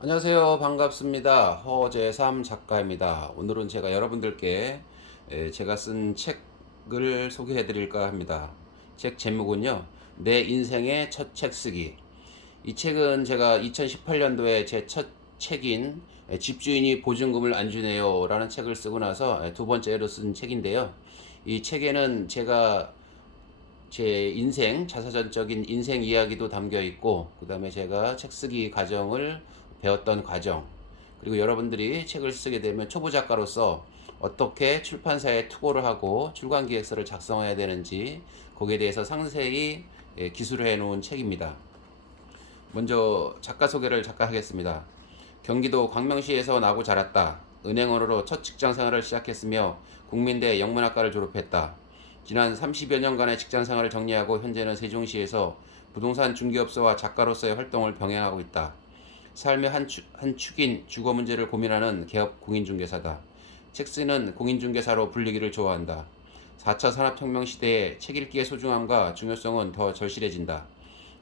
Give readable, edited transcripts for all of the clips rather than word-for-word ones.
안녕하세요. 반갑습니다. 허재삼 작가입니다. 오늘은 제가 여러분들께 제가 쓴 책을 소개해 드릴까 합니다. 책 제목은요, 내 인생의 첫 책 쓰기. 이 책은 제가 2018년도에 제 첫 책인 집주인이 보증금을 안 주네요 라는 책을 쓰고 나서 두 번째로 쓴 책인데요. 이 책에는 제가 제 인생, 자사전적인 인생 이야기도 담겨 있고, 그 다음에 제가 책 쓰기 과정을 배웠던 과정, 그리고 여러분들이 책을 쓰게 되면 초보 작가로서 어떻게 출판사에 투고를 하고 출간 기획서를 작성해야 되는지, 거기에 대해서 상세히 기술을 해 놓은 책입니다. 먼저 작가 소개를 잠깐 하겠습니다. 경기도 광명시에서 나고 자랐다. 은행원으로 첫 직장 생활을 시작했으며 국민대 영문학과를 졸업했다. 지난 30여 년간의 직장 생활을 정리하고 현재는 세종시에서 부동산 중개업소와 작가로서의 활동을 병행하고 있다. 삶의 한 축인 주거 문제를 고민하는 개업 공인중개사다. 책 쓰는 공인중개사로 불리기를 좋아한다. 4차 산업혁명 시대에 책 읽기의 소중함과 중요성은 더 절실해진다.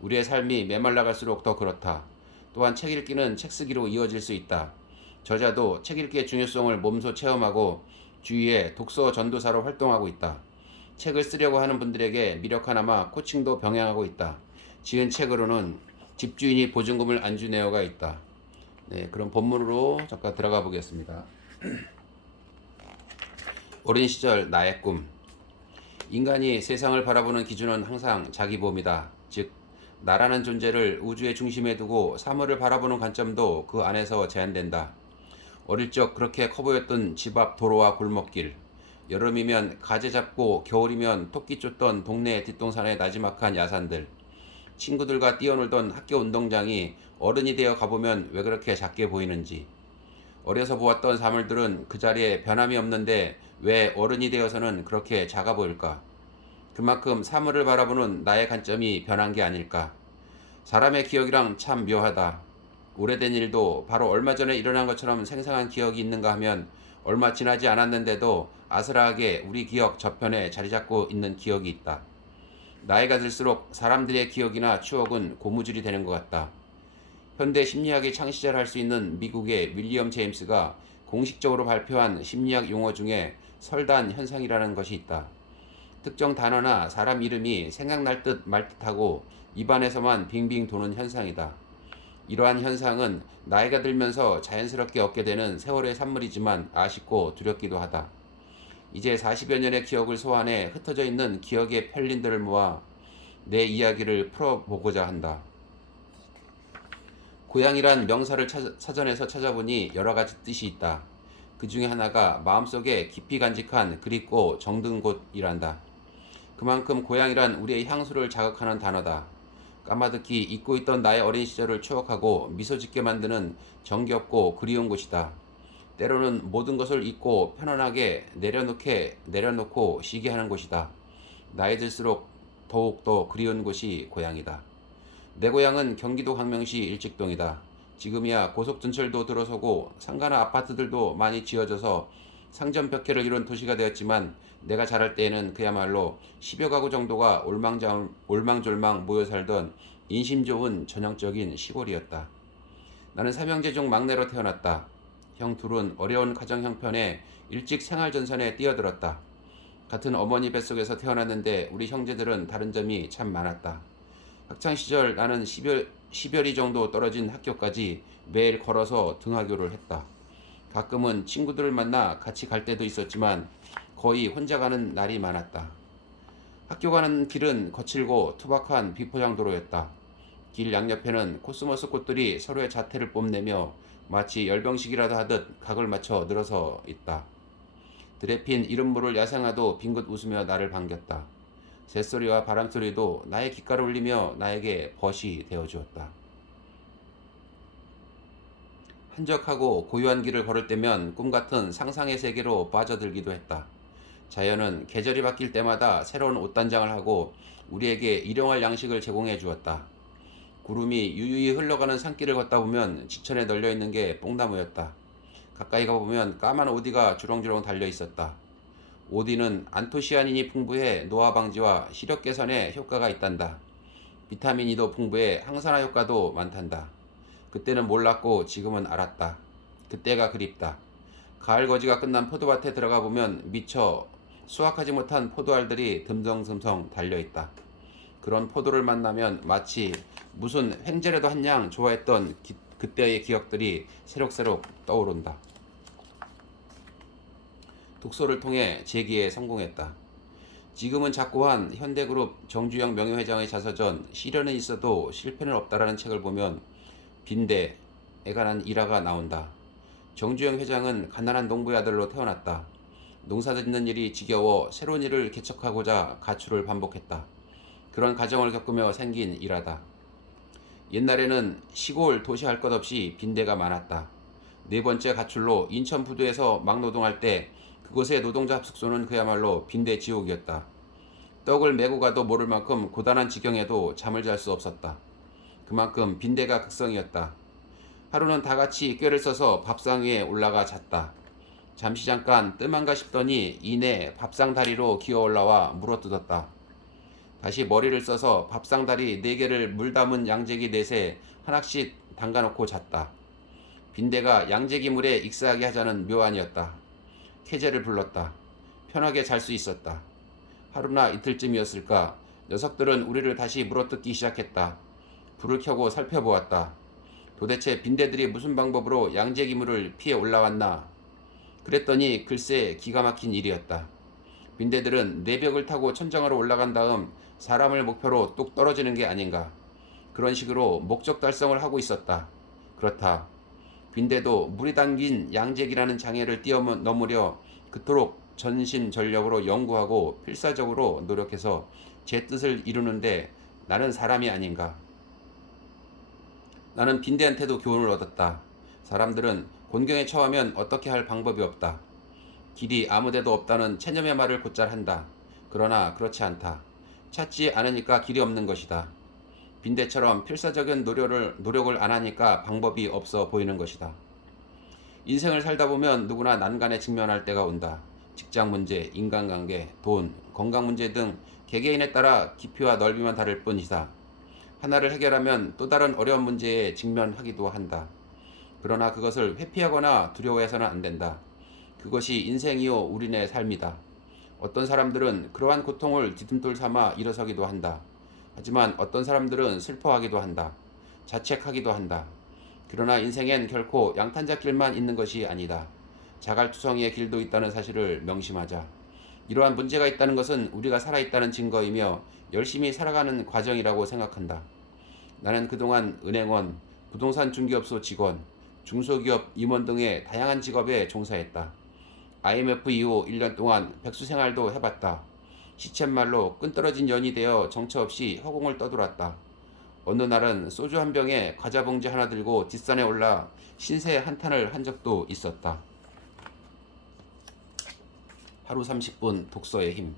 우리의 삶이 메말라갈수록 더 그렇다. 또한 책 읽기는 책 쓰기로 이어질 수 있다. 저자도 책 읽기의 중요성을 몸소 체험하고 주위에 독서 전도사로 활동하고 있다. 책을 쓰려고 하는 분들에게 미력 하나마 코칭도 병행하고 있다. 지은 책으로는 집주인이 보증금을 안 주네요가 있다. 네, 그럼 본문으로 잠깐 들어가 보겠습니다. 어린 시절 나의 꿈. 인간이 세상을 바라보는 기준은 항상 자기 몸이다. 즉, 나라는 존재를 우주의 중심에 두고 사물을 바라보는 관점도 그 안에서 제한된다. 어릴 적 그렇게 커 보였던 집 앞 도로와 골목길, 여름이면 가재 잡고 겨울이면 토끼 쫓던 동네 뒷동산의 나지막한 야산들, 친구들과 뛰어놀던 학교 운동장이 어른이 되어 가보면 왜 그렇게 작게 보이는지, 어려서 보았던 사물들은 그 자리에 변함이 없는데 왜 어른이 되어서는 그렇게 작아 보일까? 그만큼 사물을 바라보는 나의 관점이 변한 게 아닐까? 사람의 기억이랑 참 묘하다. 오래된 일도 바로 얼마 전에 일어난 것처럼 생생한 기억이 있는가 하면 얼마 지나지 않았는데도 아슬하게 우리 기억 저편에 자리 잡고 있는 기억이 있다. 나이가 들수록 사람들의 기억이나 추억은 고무줄이 되는 것 같다. 현대 심리학의 창시자를 할 수 있는 미국의 윌리엄 제임스가 공식적으로 발표한 심리학 용어 중에 설단 현상이라는 것이 있다. 특정 단어나 사람 이름이 생각날 듯 말 듯하고 입안에서만 빙빙 도는 현상이다. 이러한 현상은 나이가 들면서 자연스럽게 얻게 되는 세월의 산물이지만 아쉽고 두렵기도 하다. 이제 40여 년의 기억을 소환해 흩어져 있는 기억의 편린들을 모아 내 이야기를 풀어보고자 한다. 고향이란 명사를 사전에서 찾아보니 여러 가지 뜻이 있다. 그 중에 하나가 마음속에 깊이 간직한 그립고 정든 곳이란다. 그만큼 고향이란 우리의 향수를 자극하는 단어다. 까마득히 잊고 있던 나의 어린 시절을 추억하고 미소 짓게 만드는 정겹고 그리운 곳이다. 때로는 모든 것을 잊고 편안하게 내려놓고 쉬게 하는 곳이다. 나이 들수록 더욱더 그리운 곳이 고향이다. 내 고향은 경기도 광명시 일직동이다. 지금이야 고속전철도 들어서고 상가나 아파트들도 많이 지어져서 상점벽해를 이룬 도시가 되었지만 내가 자랄 때에는 그야말로 10여 가구 정도가 올망졸망 모여 살던 인심 좋은 전형적인 시골이었다. 나는 삼형제 중 막내로 태어났다. 형 둘은 어려운 가정 형편에 일찍 생활전선에 뛰어들었다. 같은 어머니 뱃속에서 태어났는데 우리 형제들은 다른 점이 참 많았다. 학창시절 나는 10여리 정도 떨어진 학교까지 매일 걸어서 등하교를 했다. 가끔은 친구들을 만나 같이 갈 때도 있었지만 거의 혼자 가는 날이 많았다. 학교 가는 길은 거칠고 투박한 비포장 도로였다. 길 양옆에는 코스모스 꽃들이 서로의 자태를 뽐내며 마치 열병식이라도 하듯 각을 맞춰 늘어서 있다. 들에 핀 이름 모를 야생화도 빙긋 웃으며 나를 반겼다. 새소리와 바람소리도 나의 귓가를 울리며 나에게 벗이 되어주었다. 한적하고 고요한 길을 걸을 때면 꿈같은 상상의 세계로 빠져들기도 했다. 자연은 계절이 바뀔 때마다 새로운 옷단장을 하고 우리에게 일용할 양식을 제공해 주었다. 구름이 유유히 흘러가는 산길을 걷다 보면 지천에 널려 있는 게 뽕나무였다. 가까이 가보면 까만 오디가 주렁주렁 달려 있었다. 오디는 안토시아닌이 풍부해 노화 방지와 시력 개선에 효과가 있단다. 비타민 E도 풍부해 항산화 효과도 많단다. 그때는 몰랐고 지금은 알았다. 그때가 그립다. 가을 거지가 끝난 포도밭에 들어가 보면 미처 수확하지 못한 포도알들이 듬성듬성 달려있다. 그런 포도를 만나면 마치 무슨 횡재라도 한 양 좋아했던 그때의 기억들이 새록새록 떠오른다. 독서를 통해 재기에 성공했다. 지금은 작고한 현대그룹 정주영 명예회장의 자서전 시련은 있어도 실패는 없다라는 책을 보면 빈대에 관한 일화가 나온다. 정주영 회장은 가난한 농부의 아들로 태어났다. 농사짓는 일이 지겨워 새로운 일을 개척하고자 가출을 반복했다. 그런 가정을 겪으며 생긴 일화다. 옛날에는 시골 도시 할 것 없이 빈대가 많았다. 네 번째 가출로 인천 부두에서 막노동할 때 그곳의 노동자 숙소는 그야말로 빈대 지옥이었다. 떡을 메고 가도 모를 만큼 고단한 지경에도 잠을 잘 수 없었다. 그만큼 빈대가 극성이었다. 하루는 다 같이 꾀를 써서 밥상 위에 올라가 잤다. 잠시 잠깐 뜸한가 싶더니 이내 밥상 다리로 기어 올라와 물어뜯었다. 다시 머리를 써서 밥상 다리 4개를 물 담은 양재기 넷에 하나씩 담가놓고 잤다. 빈대가 양재기 물에 익사하게 하자는 묘안이었다. 캐제를 불렀다. 편하게 잘 수 있었다. 하루나 이틀쯤이었을까 녀석들은 우리를 다시 물어뜯기 시작했다. 불을 켜고 살펴보았다. 도대체 빈대들이 무슨 방법으로 양재기물을 피해 올라왔나? 그랬더니 글쎄 기가 막힌 일이었다. 빈대들은 내벽을 타고 천장으로 올라간 다음 사람을 목표로 뚝 떨어지는 게 아닌가. 그런 식으로 목적 달성을 하고 있었다. 그렇다. 빈대도 물이 담긴 양재기라는 장애를 뛰어넘으려 그토록 전심전력으로 연구하고 필사적으로 노력해서 제 뜻을 이루는데 나는 사람이 아닌가. 나는 빈대한테도 교훈을 얻었다. 사람들은 곤경에 처하면 어떻게 할 방법이 없다. 길이 아무데도 없다는 체념의 말을 곧잘 한다. 그러나 그렇지 않다. 찾지 않으니까 길이 없는 것이다. 빈대처럼 필사적인 노력을 안 하니까 방법이 없어 보이는 것이다. 인생을 살다 보면 누구나 난간에 직면할 때가 온다. 직장 문제, 인간관계, 돈, 건강 문제 등 개개인에 따라 깊이와 넓이만 다를 뿐이다. 하나를 해결하면 또 다른 어려운 문제에 직면하기도 한다. 그러나 그것을 회피하거나 두려워해서는 안 된다. 그것이 인생이요 우리네 삶이다. 어떤 사람들은 그러한 고통을 디딤돌 삼아 일어서기도 한다. 하지만 어떤 사람들은 슬퍼하기도 한다. 자책하기도 한다. 그러나 인생엔 결코 양탄자길만 있는 것이 아니다. 자갈투성이의 길도 있다는 사실을 명심하자. 이러한 문제가 있다는 것은 우리가 살아있다는 증거이며 열심히 살아가는 과정이라고 생각한다. 나는 그동안 은행원, 부동산 중개업소 직원, 중소기업 임원 등의 다양한 직업에 종사했다. IMF 이후 1년 동안 백수 생활도 해봤다. 시쳇말로 끈떨어진 연이 되어 정처 없이 허공을 떠돌았다. 어느 날은 소주 한 병에 과자 봉지 하나 들고 뒷산에 올라 신세 한탄을 한 적도 있었다. 하루 30분 독서의 힘.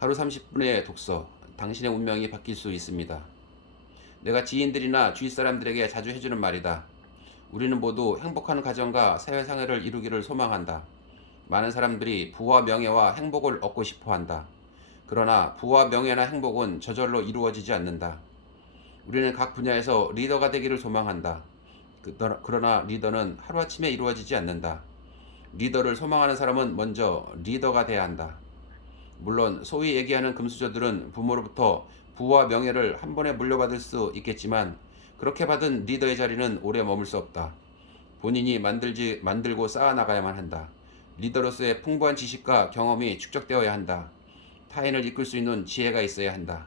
하루 30분의 독서, 당신의 운명이 바뀔 수 있습니다. 내가 지인들이나 주위 사람들에게 자주 해주는 말이다. 우리는 모두 행복한 가정과 사회상회를 이루기를 소망한다. 많은 사람들이 부와 명예와 행복을 얻고 싶어 한다. 그러나 부와 명예나 행복은 저절로 이루어지지 않는다. 우리는 각 분야에서 리더가 되기를 소망한다. 그러나 리더는 하루아침에 이루어지지 않는다. 리더를 소망하는 사람은 먼저 리더가 돼야 한다. 물론 소위 얘기하는 금수저들은 부모로부터 부와 명예를 한 번에 물려받을 수 있겠지만 그렇게 받은 리더의 자리는 오래 머물 수 없다. 본인이 만들고 쌓아나가야만 한다. 리더로서의 풍부한 지식과 경험이 축적되어야 한다. 타인을 이끌 수 있는 지혜가 있어야 한다.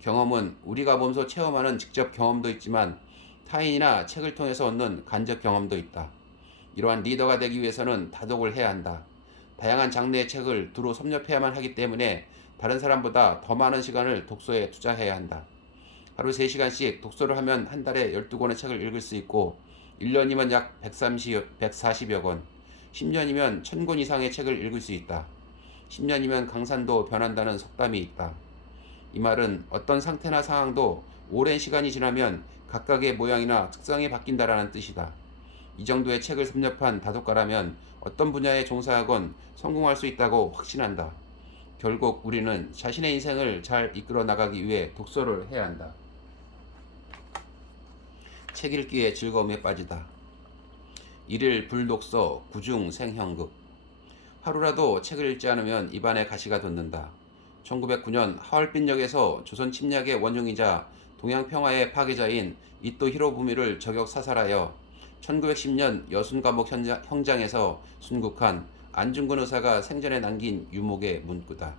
경험은 우리가 몸소 체험하는 직접 경험도 있지만 타인이나 책을 통해서 얻는 간접 경험도 있다. 이러한 리더가 되기 위해서는 다독을 해야 한다. 다양한 장르의 책을 두루 섭렵해야만 하기 때문에 다른 사람보다 더 많은 시간을 독서에 투자해야 한다. 하루 3시간씩 독서를 하면 한 달에 12권의 책을 읽을 수 있고 1년이면 약 140여 권, 10년이면 1000권 이상의 책을 읽을 수 있다. 10년이면 강산도 변한다는 속담이 있다. 이 말은 어떤 상태나 상황도 오랜 시간이 지나면 각각의 모양이나 특성이 바뀐다라는 뜻이다. 이 정도의 책을 섭렵한 다독가라면 어떤 분야에 종사하건 성공할 수 있다고 확신한다. 결국 우리는 자신의 인생을 잘 이끌어 나가기 위해 독서를 해야 한다. 책 읽기의 즐거움에 빠지다. 일일 불독서 구중 생형극. 하루라도 책을 읽지 않으면 입안에 가시가 돋는다. 1909년 하얼빈역에서 조선 침략의 원흉이자 동양 평화의 파괴자인 이토 히로부미를 저격 사살하여 1910년 여순감옥 형장에서 순국한 안중근 의사가 생전에 남긴 유목의 문구다.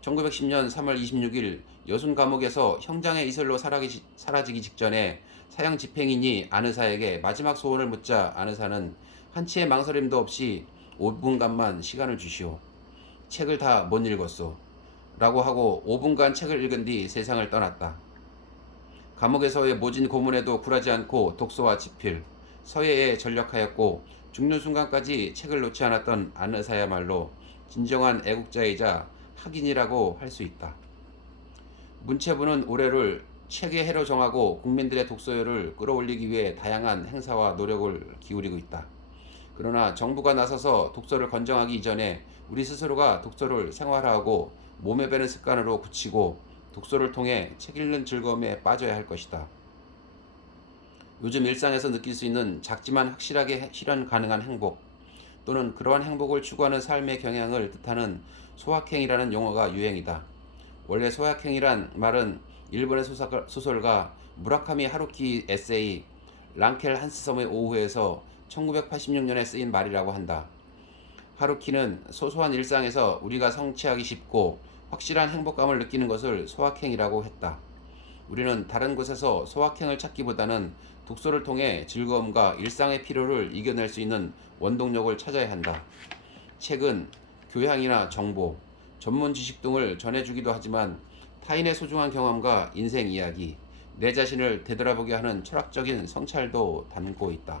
1910년 3월 26일 여순 감옥에서 형장의 이슬로 사라지기 직전에 사형 집행인이 안 의사에게 마지막 소원을 묻자 안 의사는 한치의 망설임도 없이 5분간만 시간을 주시오. 책을 다 못 읽었소. 라고 하고 5분간 책을 읽은 뒤 세상을 떠났다. 감옥에서의 모진 고문에도 굴하지 않고 독서와 집필, 서예에 전력하였고 죽는 순간까지 책을 놓지 않았던 안 의사야말로 진정한 애국자이자 학인이라고 할 수 있다. 문체부는 올해를 책의 해로 정하고 국민들의 독서율을 끌어올리기 위해 다양한 행사와 노력을 기울이고 있다. 그러나 정부가 나서서 독서를 권장하기 이전에 우리 스스로가 독서를 생활화하고 몸에 배는 습관으로 굳히고 독서를 통해 책 읽는 즐거움에 빠져야 할 것이다. 요즘 일상에서 느낄 수 있는 작지만 확실하게 실현 가능한 행복 또는 그러한 행복을 추구하는 삶의 경향을 뜻하는 소확행이라는 용어가 유행이다. 원래 소확행이란 말은 일본의 소설가 무라카미 하루키 에세이 랑켈 한스섬의 오후에서 1986년에 쓰인 말이라고 한다. 하루키는 소소한 일상에서 우리가 성취하기 쉽고 확실한 행복감을 느끼는 것을 소확행이라고 했다. 우리는 다른 곳에서 소확행을 찾기보다는 독서를 통해 즐거움과 일상의 피로를 이겨낼 수 있는 원동력을 찾아야 한다. 책은 교양이나 정보, 전문 지식 등을 전해주기도 하지만 타인의 소중한 경험과 인생 이야기, 내 자신을 되돌아보게 하는 철학적인 성찰도 담고 있다.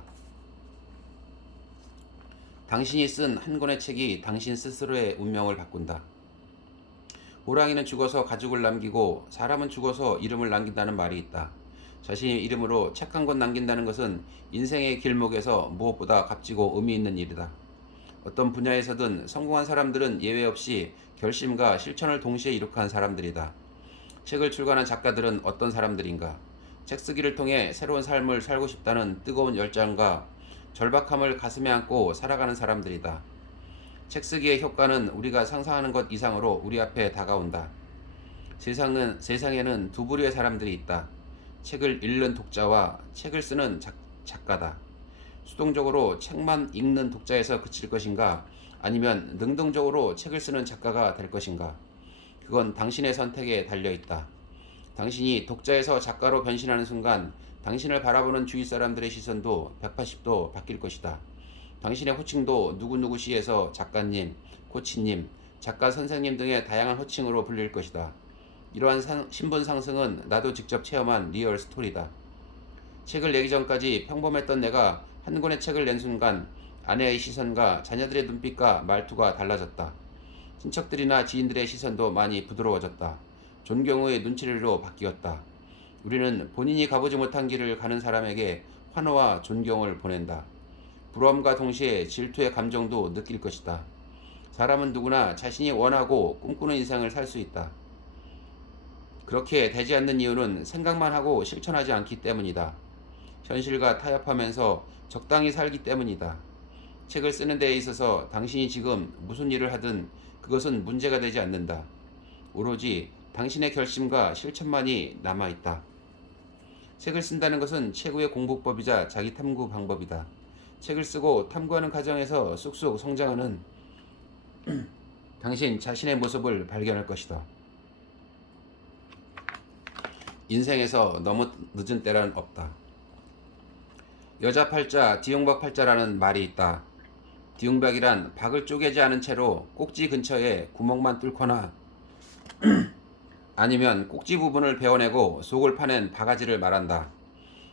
당신이 쓴 한 권의 책이 당신 스스로의 운명을 바꾼다. 호랑이는 죽어서 가죽을 남기고 사람은 죽어서 이름을 남긴다는 말이 있다. 자신의 이름으로 책 한 권 남긴다는 것은 인생의 길목에서 무엇보다 값지고 의미 있는 일이다. 어떤 분야에서든 성공한 사람들은 예외 없이 결심과 실천을 동시에 이룩한 사람들이다. 책을 출간한 작가들은 어떤 사람들인가? 책 쓰기를 통해 새로운 삶을 살고 싶다는 뜨거운 열정과 절박함을 가슴에 안고 살아가는 사람들이다. 책 쓰기의 효과는 우리가 상상하는 것 이상으로 우리 앞에 다가온다. 세상에는 두 부류의 사람들이 있다. 책을 읽는 독자와 책을 쓰는 작가다. 수동적으로 책만 읽는 독자에서 그칠 것인가? 아니면 능동적으로 책을 쓰는 작가가 될 것인가? 그건 당신의 선택에 달려있다. 당신이 독자에서 작가로 변신하는 순간 당신을 바라보는 주위 사람들의 시선도 180도 바뀔 것이다. 당신의 호칭도 누구누구 시에서 작가님, 코치님, 작가 선생님 등의 다양한 호칭으로 불릴 것이다. 이러한 신분 상승은 나도 직접 체험한 리얼 스토리다. 책을 내기 전까지 평범했던 내가 한 권의 책을 낸 순간 아내의 시선과 자녀들의 눈빛과 말투가 달라졌다. 친척들이나 지인들의 시선도 많이 부드러워졌다. 존경의 눈치리로 바뀌었다. 우리는 본인이 가보지 못한 길을 가는 사람에게 환호와 존경을 보낸다. 부러움과 동시에 질투의 감정도 느낄 것이다. 사람은 누구나 자신이 원하고 꿈꾸는 인생을 살 수 있다. 그렇게 되지 않는 이유는 생각만 하고 실천하지 않기 때문이다. 현실과 타협하면서 적당히 살기 때문이다. 책을 쓰는 데에 있어서 당신이 지금 무슨 일을 하든 그것은 문제가 되지 않는다. 오로지 당신의 결심과 실천만이 남아있다. 책을 쓴다는 것은 최고의 공부법이자 자기 탐구 방법이다. 책을 쓰고 탐구하는 과정에서 쑥쑥 성장하는 당신 자신의 모습을 발견할 것이다. 인생에서 너무 늦은 때란 없다. 여자 팔자, 디용박 팔자라는 말이 있다. 디용박이란 박을 쪼개지 않은 채로 꼭지 근처에 구멍만 뚫거나 아니면 꼭지 부분을 베어내고 속을 파낸 바가지를 말한다.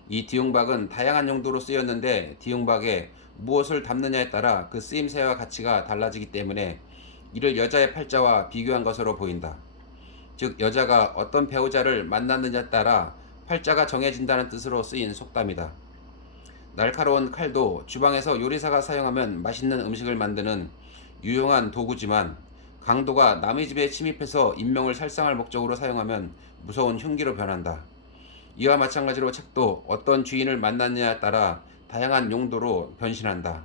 이 디용박은 다양한 용도로 쓰였는데 디용박에 무엇을 담느냐에 따라 그 쓰임새와 가치가 달라지기 때문에 이를 여자의 팔자와 비교한 것으로 보인다. 즉 여자가 어떤 배우자를 만났느냐에 따라 팔자가 정해진다는 뜻으로 쓰인 속담이다. 날카로운 칼도 주방에서 요리사가 사용하면 맛있는 음식을 만드는 유용한 도구지만 강도가 남의 집에 침입해서 인명을 살상할 목적으로 사용하면 무서운 흉기로 변한다. 이와 마찬가지로 책도 어떤 주인을 만났느냐에 따라 다양한 용도로 변신한다.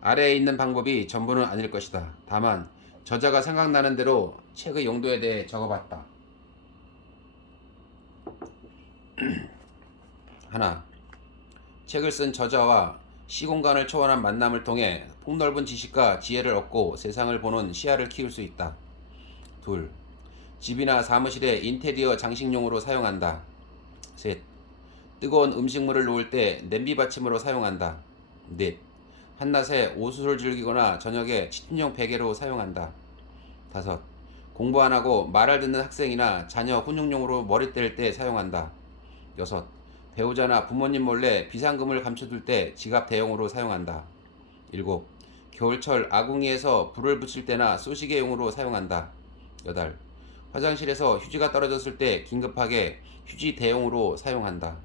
아래에 있는 방법이 전부는 아닐 것이다. 다만 저자가 생각나는 대로 책의 용도에 대해 적어봤다. 하나, 책을 쓴 저자와 시공간을 초월한 만남을 통해 폭넓은 지식과 지혜를 얻고 세상을 보는 시야를 키울 수 있다. 둘, 집이나 사무실의 인테리어 장식용으로 사용한다. 셋, 뜨거운 음식물을 놓을 때 냄비 받침으로 사용한다. 넷, 한낮에 오수를 즐기거나 저녁에 취침용 베개로 사용한다. 다섯, 공부 안 하고 말을 듣는 학생이나 자녀 훈육용으로 머리 뗄 때 사용한다. 여섯, 배우자나 부모님 몰래 비상금을 감춰둘 때 지갑 대용으로 사용한다. 일곱, 겨울철 아궁이에서 불을 붙일 때나 쏘시개용으로 사용한다. 여덟, 화장실에서 휴지가 떨어졌을 때 긴급하게 휴지 대용으로 사용한다.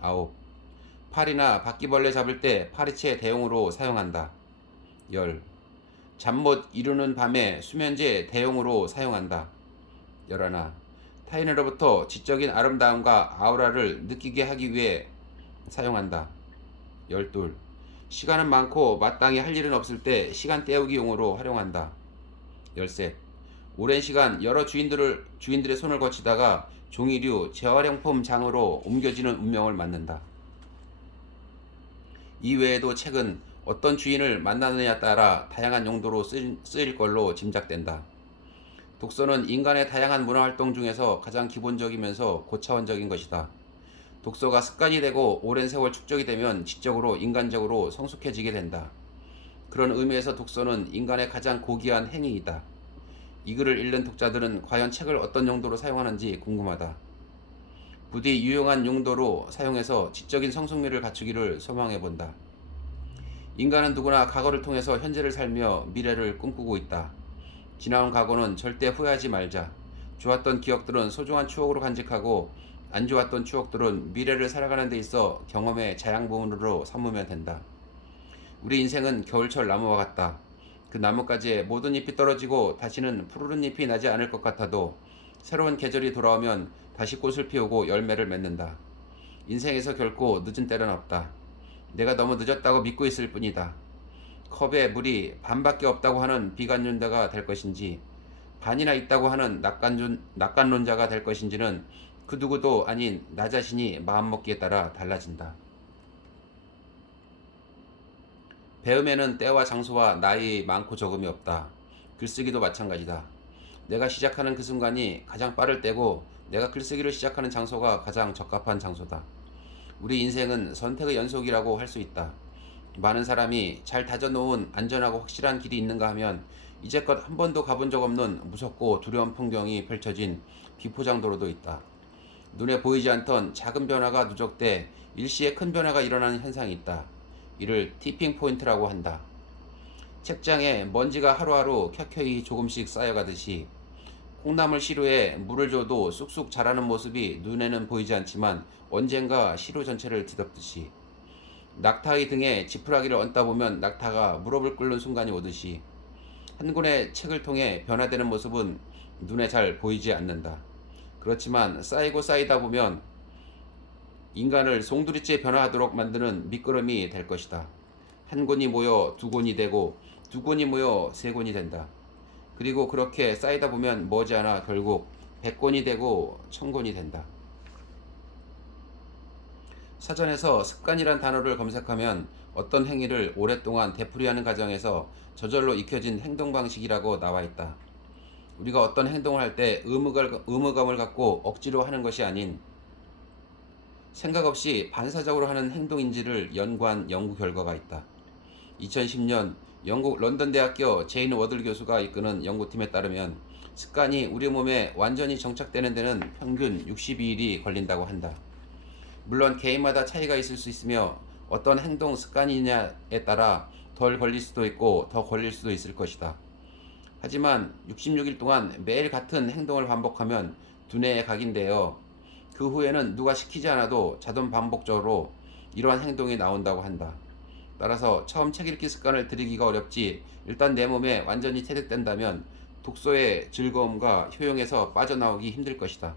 아홉, 파리나 바퀴벌레 잡을 때 파리채 대용으로 사용한다. 열, 잠 못 이루는 밤에 수면제 대용으로 사용한다. 열하나, 타인으로부터 지적인 아름다움과 아우라를 느끼게 하기 위해 사용한다. 열둘, 시간은 많고 마땅히 할 일은 없을 때 시간 때우기용으로 활용한다. 열셋, 오랜 시간 여러 주인들의 손을 거치다가 종이류 재활용품 장으로 옮겨지는 운명을 맞는다. 이 외에도 책은 어떤 주인을 만나느냐에 따라 다양한 용도로 쓰일 걸로 짐작된다. 독서는 인간의 다양한 문화활동 중에서 가장 기본적이면서 고차원적인 것이다. 독서가 습관이 되고 오랜 세월 축적이 되면 지적으로 인간적으로 성숙해지게 된다. 그런 의미에서 독서는 인간의 가장 고귀한 행위이다. 이 글을 읽는 독자들은 과연 책을 어떤 용도로 사용하는지 궁금하다. 부디 유용한 용도로 사용해서 지적인 성숙미를 갖추기를 소망해본다. 인간은 누구나 과거를 통해서 현재를 살며 미래를 꿈꾸고 있다. 지나온 과거는 절대 후회하지 말자. 좋았던 기억들은 소중한 추억으로 간직하고 안 좋았던 추억들은 미래를 살아가는 데 있어 경험의 자양분으로 삼으면 된다. 우리 인생은 겨울철 나무와 같다. 그 나뭇가지에 모든 잎이 떨어지고 다시는 푸르른 잎이 나지 않을 것 같아도 새로운 계절이 돌아오면 다시 꽃을 피우고 열매를 맺는다. 인생에서 결코 늦은 때는 없다. 내가 너무 늦었다고 믿고 있을 뿐이다. 컵에 물이 반밖에 없다고 하는 비관론자가 될 것인지 반이나 있다고 하는 낙관론자가 될 것인지는 그 누구도 아닌 나 자신이 마음먹기에 따라 달라진다. 배움에는 때와 장소와 나이 많고 적음이 없다. 글쓰기도 마찬가지다. 내가 시작하는 그 순간이 가장 빠를 때고 내가 글쓰기를 시작하는 장소가 가장 적합한 장소다. 우리 인생은 선택의 연속이라고 할 수 있다. 많은 사람이 잘 다져놓은 안전하고 확실한 길이 있는가 하면 이제껏 한 번도 가본 적 없는 무섭고 두려운 풍경이 펼쳐진 비포장도로도 있다. 눈에 보이지 않던 작은 변화가 누적돼 일시에 큰 변화가 일어나는 현상이 있다. 이를 티핑 포인트라고 한다. 책장에 먼지가 하루하루 켜켜이 조금씩 쌓여가듯이 콩나물 시루에 물을 줘도 쑥쑥 자라는 모습이 눈에는 보이지 않지만 언젠가 시루 전체를 뒤덮듯이 낙타의 등에 지푸라기를 얹다 보면 낙타가 무릎을 꿇는 순간이 오듯이 한 권의 책을 통해 변화되는 모습은 눈에 잘 보이지 않는다. 그렇지만 쌓이고 쌓이다 보면 인간을 송두리째 변화하도록 만드는 미끄럼이 될 것이다. 한 권이 모여 두 권이 되고 두 권이 모여 세 권이 된다. 그리고 그렇게 쌓이다 보면 머지않아 결국 100권이 되고 1000권이 된다. 사전에서 습관이란 단어를 검색하면 어떤 행위를 오랫동안 되풀이하는 과정에서 저절로 익혀진 행동 방식이라고 나와 있다. 우리가 어떤 행동을 할 때 의무감을 갖고 억지로 하는 것이 아닌 생각 없이 반사적으로 하는 행동인지를 연구한 연구 결과가 있다. 2010년 영국 런던 대학교 제인 워들 교수가 이끄는 연구팀에 따르면 습관이 우리 몸에 완전히 정착되는 데는 평균 62일이 걸린다고 한다. 물론 개인마다 차이가 있을 수 있으며 어떤 행동 습관이냐에 따라 덜 걸릴 수도 있고 더 걸릴 수도 있을 것이다. 하지만 66일 동안 매일 같은 행동을 반복하면 두뇌에 각인되어 그 후에는 누가 시키지 않아도 자동 반복적으로 이러한 행동이 나온다고 한다. 따라서 처음 책 읽기 습관을 들이기가 어렵지 일단 내 몸에 완전히 체득된다면 독서의 즐거움과 효용에서 빠져나오기 힘들 것이다.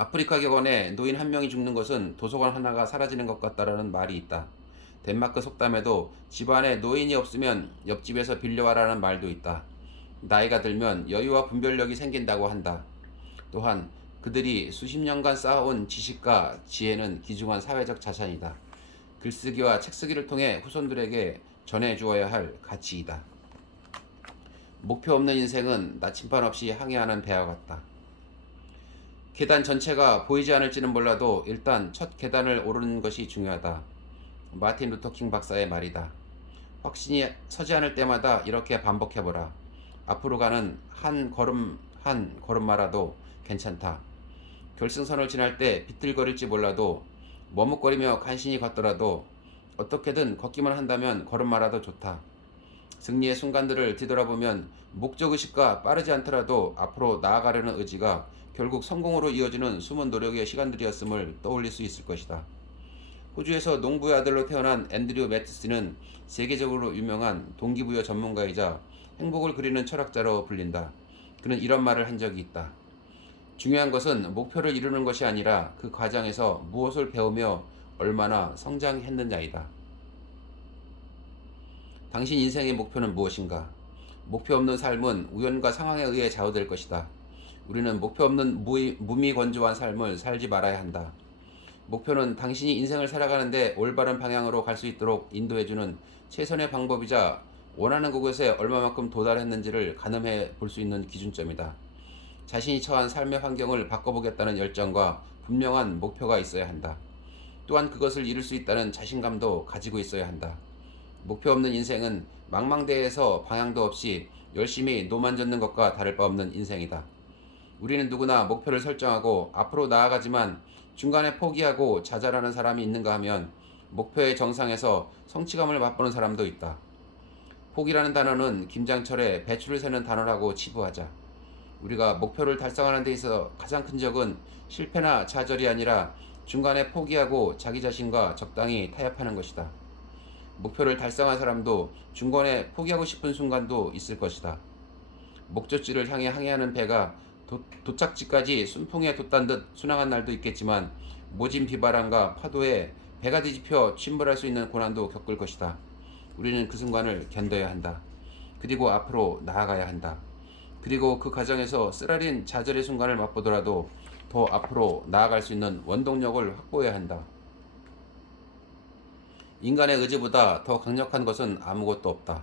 아프리카 격언에 노인 한 명이 죽는 것은 도서관 하나가 사라지는 것 같다라는 말이 있다. 덴마크 속담에도 집안에 노인이 없으면 옆집에서 빌려와라는 말도 있다. 나이가 들면 여유와 분별력이 생긴다고 한다. 또한 그들이 수십 년간 쌓아온 지식과 지혜는 귀중한 사회적 자산이다. 글쓰기와 책쓰기를 통해 후손들에게 전해주어야 할 가치이다. 목표 없는 인생은 나침반 없이 항해하는 배와 같다. 계단 전체가 보이지 않을지는 몰라도 일단 첫 계단을 오르는 것이 중요하다. 마틴 루터킹 박사의 말이다. 확신이 서지 않을 때마다 이렇게 반복해보라. 앞으로 가는 한 걸음 한 걸음마라도 괜찮다. 결승선을 지날 때 비틀거릴지 몰라도 머뭇거리며 간신히 걷더라도 어떻게든 걷기만 한다면 걸음마라도 좋다. 승리의 순간들을 뒤돌아보면 목적의식과 빠르지 않더라도 앞으로 나아가려는 의지가 결국 성공으로 이어지는 숨은 노력의 시간들이었음을 떠올릴 수 있을 것이다. 호주에서 농부의 아들로 태어난 앤드류 매티스는 세계적으로 유명한 동기부여 전문가이자 행복을 그리는 철학자로 불린다. 그는 이런 말을 한 적이 있다. 중요한 것은 목표를 이루는 것이 아니라 그 과정에서 무엇을 배우며 얼마나 성장했느냐이다. 당신 인생의 목표는 무엇인가? 목표 없는 삶은 우연과 상황에 의해 좌우될 것이다. 우리는 목표 없는 무미건조한 삶을 살지 말아야 한다. 목표는 당신이 인생을 살아가는데 올바른 방향으로 갈 수 있도록 인도해주는 최선의 방법이자 원하는 그곳에 얼마만큼 도달했는지를 가늠해 볼 수 있는 기준점이다. 자신이 처한 삶의 환경을 바꿔보겠다는 열정과 분명한 목표가 있어야 한다. 또한 그것을 이룰 수 있다는 자신감도 가지고 있어야 한다. 목표 없는 인생은 망망대해에서 방향도 없이 열심히 노만 젓는 것과 다를 바 없는 인생이다. 우리는 누구나 목표를 설정하고 앞으로 나아가지만 중간에 포기하고 좌절하는 사람이 있는가 하면 목표의 정상에서 성취감을 맛보는 사람도 있다. 포기라는 단어는 김장철의 배추를 세는 단어라고 치부하자. 우리가 목표를 달성하는 데 있어 가장 큰 적은 실패나 좌절이 아니라 중간에 포기하고 자기 자신과 적당히 타협하는 것이다. 목표를 달성한 사람도 중간에 포기하고 싶은 순간도 있을 것이다. 목적지를 향해 항해하는 배가 도착지까지 순풍에 돛단 듯 순항한 날도 있겠지만 모진 비바람과 파도에 배가 뒤집혀 침몰할 수 있는 고난도 겪을 것이다. 우리는 그 순간을 견뎌야 한다. 그리고 앞으로 나아가야 한다. 그리고 그 과정에서 쓰라린 좌절의 순간을 맛보더라도 더 앞으로 나아갈 수 있는 원동력을 확보해야 한다. 인간의 의지보다 더 강력한 것은 아무것도 없다.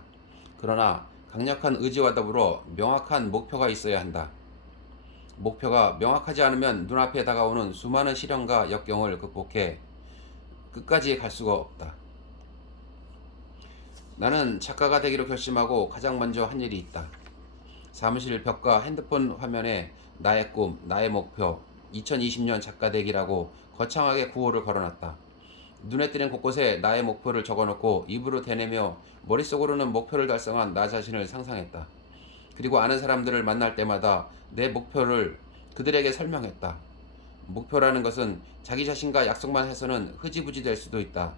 그러나 강력한 의지와 더불어 명확한 목표가 있어야 한다. 목표가 명확하지 않으면 눈앞에 다가오는 수많은 시련과 역경을 극복해 끝까지 갈 수가 없다. 나는 작가가 되기로 결심하고 가장 먼저 한 일이 있다. 사무실 벽과 핸드폰 화면에 나의 꿈, 나의 목표, 2020년 작가 되기라고 거창하게 구호를 걸어놨다. 눈에 띄는 곳곳에 나의 목표를 적어놓고 입으로 대내며 머릿속으로는 목표를 달성한 나 자신을 상상했다. 그리고 아는 사람들을 만날 때마다 내 목표를 그들에게 설명했다. 목표라는 것은 자기 자신과 약속만 해서는 흐지부지 될 수도 있다.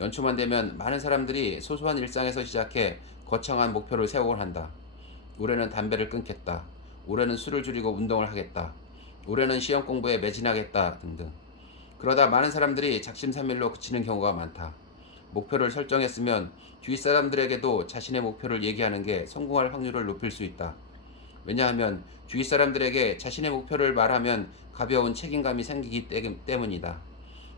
연초만 되면 많은 사람들이 소소한 일상에서 시작해 거창한 목표를 세우곤 한다. 올해는 담배를 끊겠다. 올해는 술을 줄이고 운동을 하겠다. 올해는 시험 공부에 매진하겠다 등등. 그러다 많은 사람들이 작심삼일로 그치는 경우가 많다. 목표를 설정했으면 주위 사람들에게도 자신의 목표를 얘기하는 게 성공할 확률을 높일 수 있다. 왜냐하면 주위 사람들에게 자신의 목표를 말하면 가벼운 책임감이 생기기 때문이다.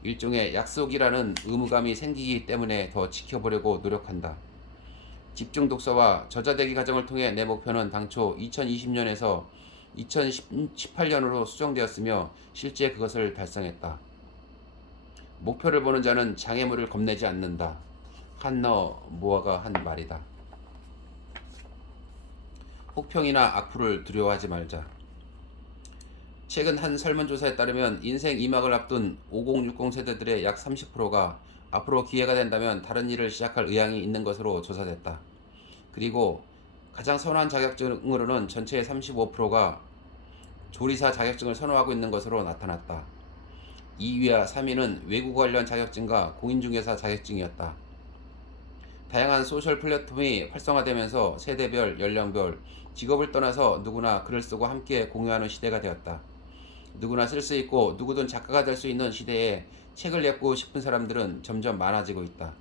일종의 약속이라는 의무감이 생기기 때문에 더 지켜보려고 노력한다. 집중 독서와 저자되기 과정을 통해 내 목표는 당초 2020년에서 2018년으로 수정되었으며 실제 그것을 달성했다. 목표를 보는 자는 장애물을 겁내지 않는다. 한너 모아가 한 말이다. 혹평이나 악플을 두려워하지 말자. 최근 한 설문조사에 따르면 인생 2막을 앞둔 5060 세대들의 약 30%가 앞으로 기회가 된다면 다른 일을 시작할 의향이 있는 것으로 조사됐다. 그리고 가장 선호한 자격증으로는 전체의 35%가 조리사 자격증을 선호하고 있는 것으로 나타났다. 2위와 3위는 외국어 관련 자격증과 공인중개사 자격증이었다. 다양한 소셜 플랫폼이 활성화되면서 세대별, 연령별, 직업을 떠나서 누구나 글을 쓰고 함께 공유하는 시대가 되었다. 누구나 쓸 수 있고 누구든 작가가 될 수 있는 시대에 책을 읽고 싶은 사람들은 점점 많아지고 있다.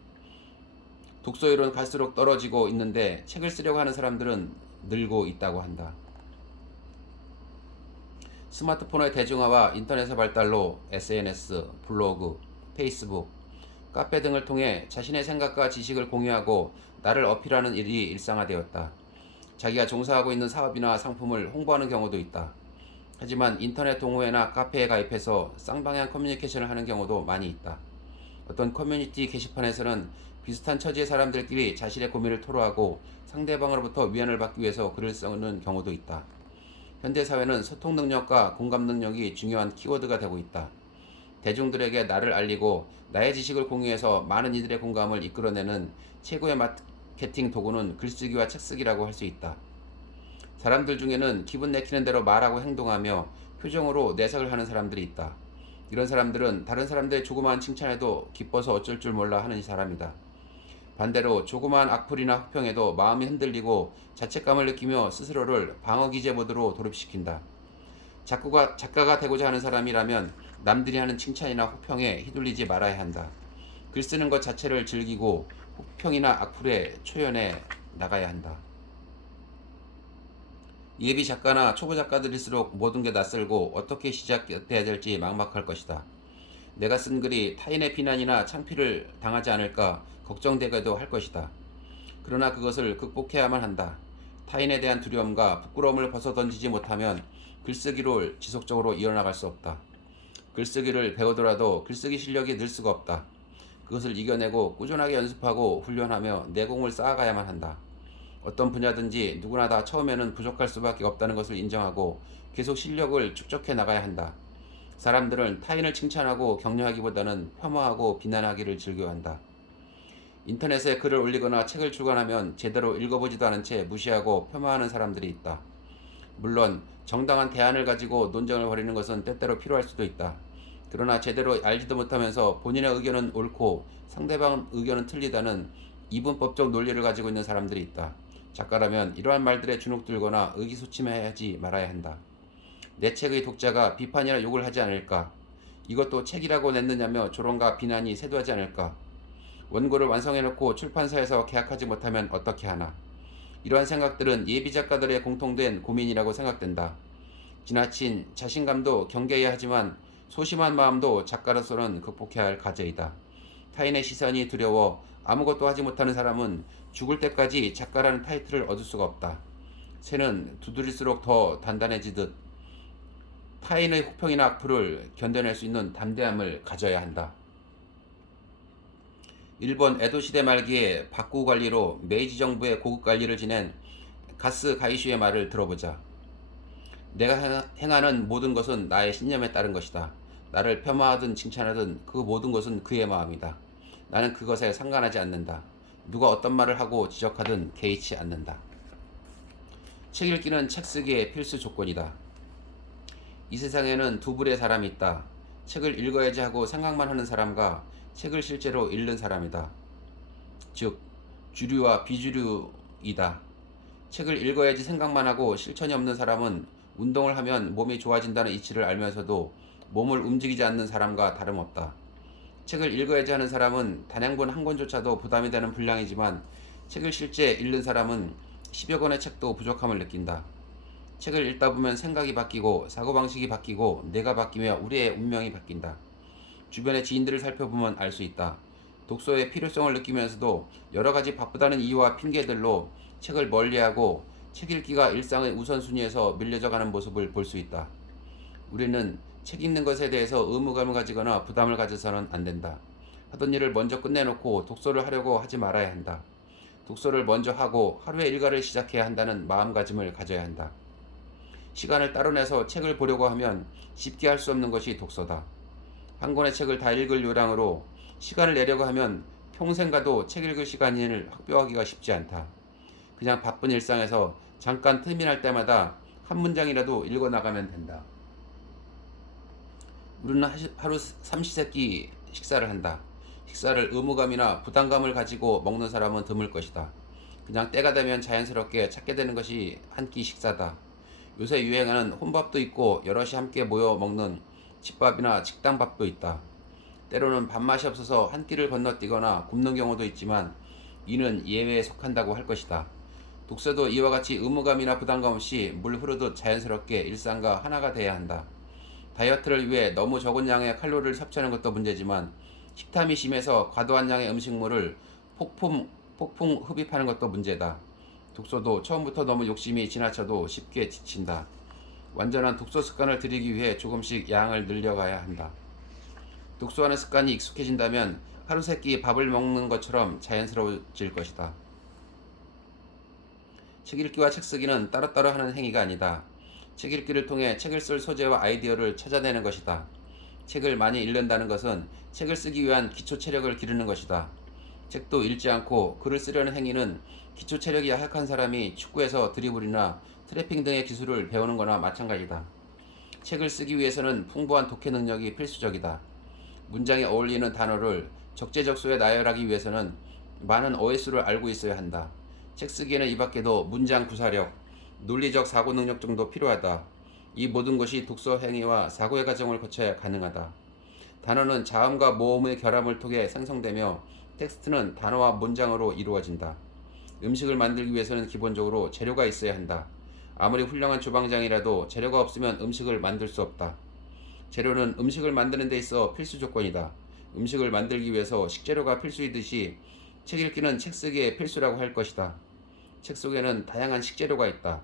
독서율은 갈수록 떨어지고 있는데 책을 쓰려고 하는 사람들은 늘고 있다고 한다. 스마트폰의 대중화와 인터넷의 발달로 SNS, 블로그, 페이스북, 카페 등을 통해 자신의 생각과 지식을 공유하고 나를 어필하는 일이 일상화되었다. 자기가 종사하고 있는 사업이나 상품을 홍보하는 경우도 있다. 하지만 인터넷 동호회나 카페에 가입해서 쌍방향 커뮤니케이션을 하는 경우도 많이 있다. 어떤 커뮤니티 게시판에서는 비슷한 처지의 사람들끼리 자신의 고민을 토로하고 상대방으로부터 위안을 받기 위해서 글을 쓰는 경우도 있다. 현대사회는 소통 능력과 공감 능력이 중요한 키워드가 되고 있다. 대중들에게 나를 알리고 나의 지식을 공유해서 많은 이들의 공감을 이끌어내는 최고의 마케팅 도구는 글쓰기와 책쓰기라고 할 수 있다. 사람들 중에는 기분 내키는 대로 말하고 행동하며 표정으로 내색을 하는 사람들이 있다. 이런 사람들은 다른 사람들의 조그마한 칭찬에도 기뻐서 어쩔 줄 몰라 하는 사람이다. 반대로 조그마한 악플이나 혹평에도 마음이 흔들리고 자책감을 느끼며 스스로를 방어기제 모드로 돌입시킨다. 작가가 되고자 하는 사람이라면 남들이 하는 칭찬이나 혹평에 휘둘리지 말아야 한다. 글 쓰는 것 자체를 즐기고 혹평이나 악플에 초연해 나가야 한다. 예비 작가나 초보 작가들일수록 모든 게 낯설고 어떻게 시작해야 될지 막막할 것이다. 내가 쓴 글이 타인의 비난이나 창피를 당하지 않을까 걱정되기도 할 것이다. 그러나 그것을 극복해야만 한다. 타인에 대한 두려움과 부끄러움을 벗어던지지 못하면 글쓰기를 지속적으로 이어나갈 수 없다. 글쓰기를 배우더라도 글쓰기 실력이 늘 수가 없다. 그것을 이겨내고 꾸준하게 연습하고 훈련하며 내공을 쌓아가야만 한다. 어떤 분야든지 누구나 다 처음에는 부족할 수밖에 없다는 것을 인정하고 계속 실력을 축적해 나가야 한다. 사람들은 타인을 칭찬하고 격려하기보다는 폄하하고 비난하기를 즐겨한다. 인터넷에 글을 올리거나 책을 출간하면 제대로 읽어보지도 않은 채 무시하고 폄하하는 사람들이 있다. 물론 정당한 대안을 가지고 논쟁을 벌이는 것은 때때로 필요할 수도 있다. 그러나 제대로 알지도 못하면서 본인의 의견은 옳고 상대방 의견은 틀리다는 이분법적 논리를 가지고 있는 사람들이 있다. 작가라면 이러한 말들에 주눅들거나 의기소침해하지 말아야 한다. 내 책의 독자가 비판이나 욕을 하지 않을까? 이것도 책이라고 냈느냐며 조롱과 비난이 쇄도하지 않을까? 원고를 완성해놓고 출판사에서 계약하지 못하면 어떻게 하나? 이러한 생각들은 예비 작가들의 공통된 고민이라고 생각된다. 지나친 자신감도 경계해야 하지만 소심한 마음도 작가로서는 극복해야 할 과제이다. 타인의 시선이 두려워 아무것도 하지 못하는 사람은 죽을 때까지 작가라는 타이틀을 얻을 수가 없다. 새는 두드릴수록 더 단단해지듯 타인의 혹평이나 악플을 견뎌낼 수 있는 담대함을 가져야 한다. 일본 에도시대 말기에 박구 관리로 메이지 정부의 고급 관리를 지낸 가스 가이슈의 말을 들어보자. 내가 행하는 모든 것은 나의 신념에 따른 것이다. 나를 폄하하든 칭찬하든 그 모든 것은 그의 마음이다. 나는 그것에 상관하지 않는다. 누가 어떤 말을 하고 지적하든 개의치 않는다. 책 읽기는 책 쓰기의 필수 조건이다. 이 세상에는 두 부류의 사람이 있다. 책을 읽어야지 하고 생각만 하는 사람과 책을 실제로 읽는 사람이다. 즉, 주류와 비주류이다. 책을 읽어야지 생각만 하고 실천이 없는 사람은 운동을 하면 몸이 좋아진다는 이치를 알면서도 몸을 움직이지 않는 사람과 다름없다. 책을 읽어야지 하는 사람은 단행본 한 권조차도 부담이 되는 분량이지만 책을 실제 읽는 사람은 10여 권의 책도 부족함을 느낀다. 책을 읽다 보면 생각이 바뀌고 사고방식이 바뀌고 내가 바뀌며 우리의 운명이 바뀐다. 주변의 지인들을 살펴보면 알 수 있다. 독서의 필요성을 느끼면서도 여러 가지 바쁘다는 이유와 핑계들로 책을 멀리하고 책 읽기가 일상의 우선순위에서 밀려져 가는 모습을 볼 수 있다. 우리는 책 읽는 것에 대해서 의무감을 가지거나 부담을 가져서는 안 된다. 하던 일을 먼저 끝내놓고 독서를 하려고 하지 말아야 한다. 독서를 먼저 하고 하루의 일과를 시작해야 한다는 마음가짐을 가져야 한다. 시간을 따로 내서 책을 보려고 하면 쉽게 할 수 없는 것이 독서다. 한 권의 책을 다 읽을 요량으로 시간을 내려고 하면 평생 가도 책 읽을 시간을 확보하기가 쉽지 않다. 그냥 바쁜 일상에서 잠깐 틈이 날 때마다 한 문장이라도 읽어 나가면 된다. 우리는 하루 삼시세끼 식사를 한다. 식사를 의무감이나 부담감을 가지고 먹는 사람은 드물 것이다. 그냥 때가 되면 자연스럽게 찾게 되는 것이 한 끼 식사다. 요새 유행하는 혼밥도 있고 여럿이 함께 모여 먹는 집밥이나 식당밥도 있다. 때로는 밥맛이 없어서 한 끼를 건너뛰거나 굶는 경우도 있지만 이는 예외에 속한다고 할 것이다. 독서도 이와 같이 의무감이나 부담감 없이 물 흐르듯 자연스럽게 일상과 하나가 돼야 한다. 다이어트를 위해 너무 적은 양의 칼로리를 섭취하는 것도 문제지만 식탐이 심해서 과도한 양의 음식물을 폭풍 흡입하는 것도 문제다. 독서도 처음부터 너무 욕심이 지나쳐도 쉽게 지친다. 완전한 독서 습관을 들이기 위해 조금씩 양을 늘려가야 한다. 독서하는 습관이 익숙해진다면 하루 세 끼 밥을 먹는 것처럼 자연스러워질 것이다. 책 읽기와 책 쓰기는 따로따로 하는 행위가 아니다. 책 읽기를 통해 책을 쓸 소재와 아이디어를 찾아내는 것이다. 책을 많이 읽는다는 것은 책을 쓰기 위한 기초 체력을 기르는 것이다. 책도 읽지 않고 글을 쓰려는 행위는 기초 체력이 약한 사람이 축구에서 드리블이나 트래핑 등의 기술을 배우는 거나 마찬가지다. 책을 쓰기 위해서는 풍부한 독해 능력이 필수적이다. 문장에 어울리는 단어를 적재적소에 나열하기 위해서는 많은 어휘수를 알고 있어야 한다. 책 쓰기에는 이 밖에도 문장 구사력, 논리적 사고 능력 등도 필요하다. 이 모든 것이 독서 행위와 사고의 과정을 거쳐야 가능하다. 단어는 자음과 모음의 결함을 통해 생성되며 텍스트는 단어와 문장으로 이루어진다. 음식을 만들기 위해서는 기본적으로 재료가 있어야 한다. 아무리 훌륭한 주방장이라도 재료가 없으면 음식을 만들 수 없다. 재료는 음식을 만드는 데 있어 필수 조건이다. 음식을 만들기 위해서 식재료가 필수이듯이 책 읽기는 책 쓰기에 필수라고 할 것이다. 책 속에는 다양한 식재료가 있다.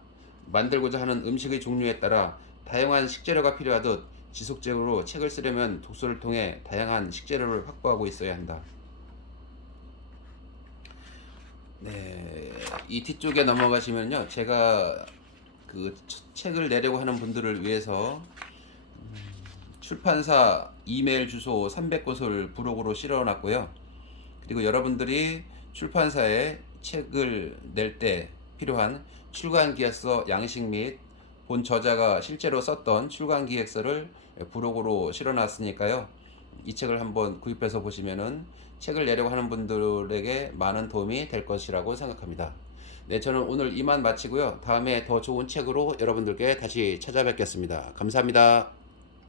만들고자 하는 음식의 종류에 따라 다양한 식재료가 필요하듯 지속적으로 책을 쓰려면 독서를 통해 다양한 식재료를 확보하고 있어야 한다. 네, 이 뒤쪽에 넘어가시면요, 제가 그 책을 내려고 하는 분들을 위해서 출판사 이메일 주소 300곳을 부록으로 실어놨고요. 그리고 여러분들이 출판사에 책을 낼 때 필요한 출간기획서 양식 및 본 저자가 실제로 썼던 출간기획서를 부록으로 실어놨으니까요. 이 책을 한번 구입해서 보시면은 책을 내려고 하는 분들에게 많은 도움이 될 것이라고 생각합니다. 네, 저는 오늘 이만 마치고요. 다음에 더 좋은 책으로 여러분들께 다시 찾아뵙겠습니다. 감사합니다.